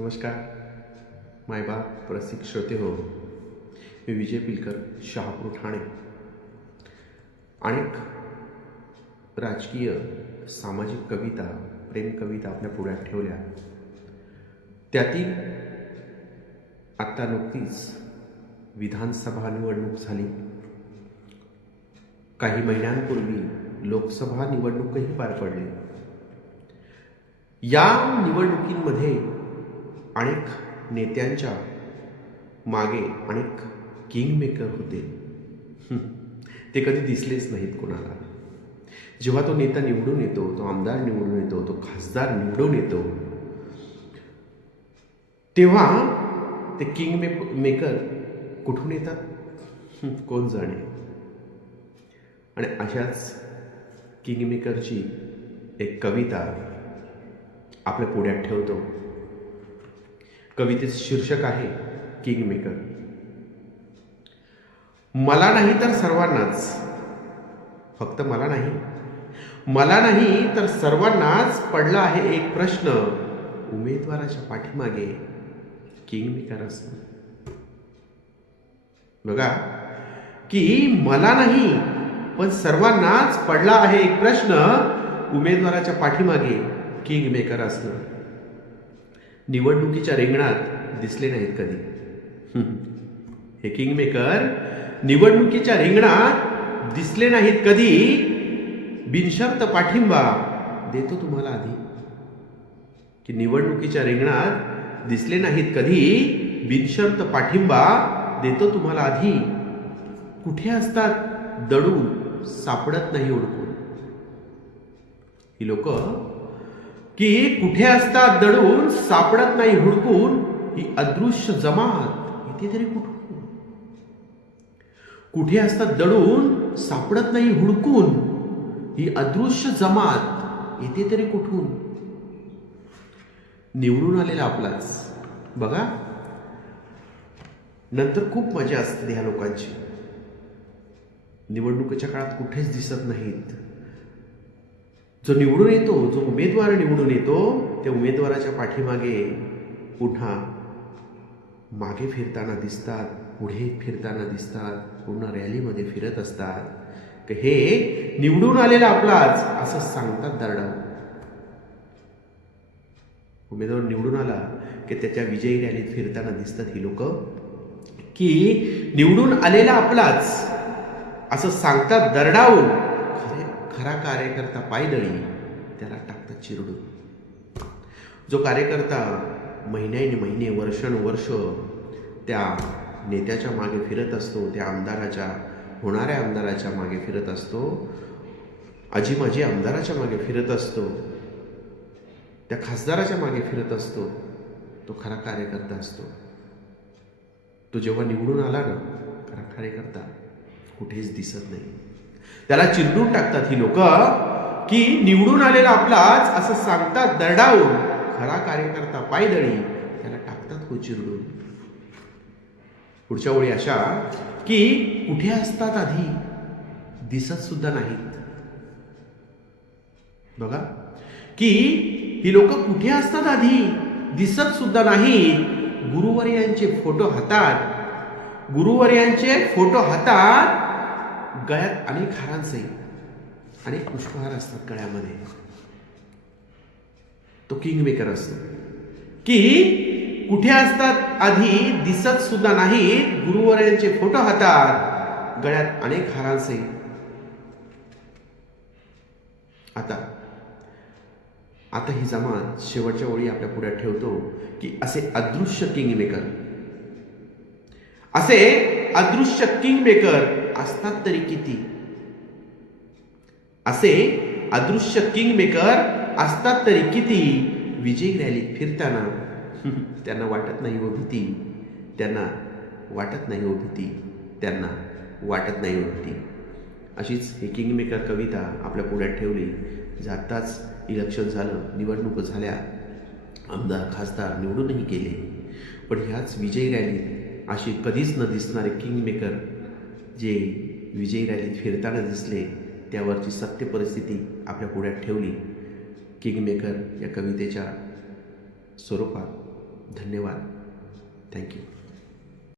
नमस्कार. मायबाप प्रसिक श्रोते हो. मी विजय पिलकर शहापूर ठाणे. अनेक राजकीय सामाजिक कविता प्रेम कविता आपल्या पुढ्यात ठेवल्या. त्यातील आत्ता नुकतीच विधानसभा निवडणूक झाली. काही महिन्यांपूर्वी लोकसभा निवडणूकही पार पडली. या निवडणुकींमध्ये अनेक नेत्यांच्या मागे अनेक किंगमेकर होते. ते कधी दिसलेच नाहीत कोणाला. जेव्हा तो नेता निवडून येतो तो आमदार निवडून येतो तो खासदार निवडून येतो तेव्हा ते किंग मे मेकर कुठून येतात? कोण जाणे? आणि अशाच किंगमेकरची एक कविता आपल्या पुढ्यात ठेवतो. कवितेचं शीर्षक आहे किंग मेकर मला नाही तर सर्वांनाच. फक्त मला नाही. मला नाही तर सर्वांनाच पडला आहे एक प्रश्न उमेदवाराच्या पाठीमागे किंग मेकर असणं बघा की मला नाही पण सर्वांनाच पडला आहे एक प्रश्न उमेदवाराच्या पाठीमागे किंग मेकर असणं निवडणुकीच्या रिंगणात दिसले नाहीत कधी. हे किंग मेकर निवडणुकीच्या रिंगणात दिसले नाहीत कधी. बिनशर्त पाठिंबा देतो तुम्हाला आधी. की निवडणुकीच्या रिंगणात दिसले नाहीत कधी. बिनशर्त पाठिंबा देतो तुम्हाला आधी. कुठे असतात? दडून सापडत नाही ओळखून. ही लोक की कुठे असतात दडून सापडत नाही हुडकून ही अदृश्य जमात. इथे तरी कुठून? कुठे असतात दडून सापडत नाही हुडकून ही अदृश्य जमात. येते तरी कुठून? निवडून आलेला आपलाच. बघा. नंतर खूप मजा असते ह्या लोकांची. निवडणुकीच्या काळात कुठेच दिसत नाहीत. जो निवडून येतो जो उमेदवार निवडून येतो त्या उमेदवाराच्या पाठीमागे पुन्हा मागे फिरताना दिसतात पुढे फिरताना दिसतात पूर्ण रॅलीमध्ये फिरत असतात. की हे निवडून आलेला आपलाच असं सांगतात दरडा. उमेदवार निवडून आला की त्याच्या विजयी रॅलीत फिरताना दिसतात ही लोक. की निवडून आलेला आपलाच असं सांगतात दरडावून खरा कार्यकर्ता पायदळी त्याला टाकतात चिरडून जो कार्यकर्ता महिन्याने महिने वर्षानुवर्ष त्या नेत्याच्या मागे फिरत असतो त्या आमदाराच्या होणाऱ्या आमदाराच्या मागे फिरत असतो आजी माझी आमदाराच्या मागे फिरत असतो त्या खासदाराच्या मागे फिरत असतो तो खरा कार्यकर्ता असतो. तो जेव्हा निवडून आला ना खरा कार्यकर्ता कुठेच दिसत नाही. त्याला चिरडून टाकतात ही लोक की निवडून आलेला आपलाच असं सांगतात दरडावून. खरा कार्यकर्ता पायदळी त्याला टाकतात हो चिरडून? पुढच्या ओळी अशा की कुठे असतात आधी? दिसत सुद्धा नाहीत. बघा. की ही लोक कुठे असतात आधी? दिसत सुद्धा नाही गुरुवर्यांचे फोटो हातात. गुरुवर्यांचे फोटो हातात. गळ्यात अनेक हारांचे अनेक पुष्पहार असतात गळ्यामध्ये. तो किंग मेकर असतो. की कुठे असतात आधी दिसत सुद्धा नाही गुरुवर्यांचे फोटो हातात गळ्यात अनेक हारांचे आता आता ही जमात शेवटच्या ओळी आपल्या पुढ्यात ठेवतो की असे अदृश्य किंग मेकर असे अदृश्य किंग मेकर असतात तरी किती? असे अदृश्य किंग मेकर असतात तरी किती? विजयी रॅलीत फिरताना. त्यांना वाटत नाही हो भीती. त्यांना वाटत नाही हो भीती. त्यांना वाटत नाही हो भीती. अशीच ही किंग मेकर कविता आपल्या पुढ्यात ठेवली. जाताच इलेक्शन झालं निवडणूक झाल्या. आमदार खासदार निवडूनही केले पण ह्याच विजय रॅलीत अशी कधीच न दिसणारे किंग मेकर जे विजयी रॅलीत फिरताना दिसले त्यावरची सत्य परिस्थिती आपल्या पुढ्यात ठेवली. किंगमेकर या कवितेच्या स्वरूपात धन्यवाद. थँक्यू